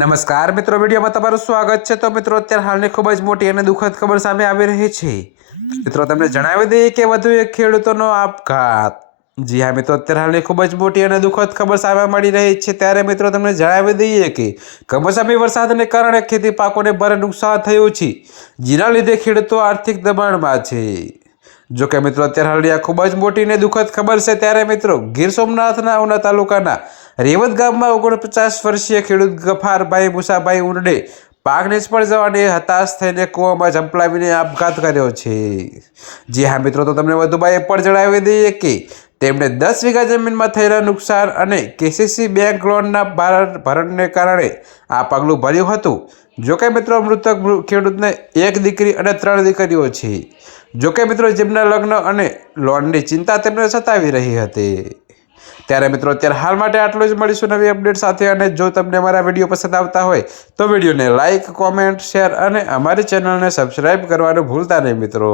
નમસ્કાર મિત્રો, વિડીયોમાં તમારું સ્વાગત છે। તો મિત્રો, અત્યારે હાલની ખૂબ જ મોટી અને દુઃખદ ખબર સામે આવી રહી છે। મિત્રો, તમને જણાવી દઈએ કે વધુ એક ખેડૂતોનો આપઘાત। જી હા મિત્રો, અત્યારે હાલની ખૂબ જ મોટી અને દુઃખદ ખબર સામે મળી રહી છે। ત્યારે મિત્રો, તમને જણાવી દઈએ કે કમોસમી વરસાદને કારણે ખેતી પાકોને ભારે નુકસાન થયું છે, જેના લીધે ખેડૂતો આર્થિક દબાણમાં છે। જો કે મિત્રો, અત્યારે હાલની આ ખૂબ જ મોટી અને દુઃખદ ખબર છે। ત્યારે મિત્રો, ગીર સોમનાથના ઉના તાલુકાના રેવત ગામમાં 49 વર્ષીય ખેડૂત ગફારભાઈ મુસાભાઈ ઉંડે પાક નિષ્ફળ જવાને હતાશ થઈને કૂવામાં ઝંપલાવીને આપઘાત કર્યો છે। જી હા મિત્રો, તો તમને વધુમાં એ પણ જણાવી દઈએ કે તેમણે 10 વીઘા જમીનમાં થયેલા નુકસાન અને કેસીસી બેંક લોનના ભરણને કારણે આ પગલું ભર્યું હતું। જોકે મિત્રો, મૃતક ખેડૂતને 1 દીકરી અને 3 દીકરીઓ છે। જોકે મિત્રો, જેમના લગ્ન અને લોનની ચિંતા તેમને સતાવી રહી હતી। ત્યારે મિત્રો, અત્યારે હાલ માટે આટલું જ। મળીશું નવી અપડેટ સાથે। અને જો તમને અમારા વિડીયો પસંદ આવતા હોય તો વિડીયોને લાઇક, કોમેન્ટ, શેર અને અમારી ચેનલને સબસ્ક્રાઈબ કરવાનું ભૂલતા નહીં મિત્રો।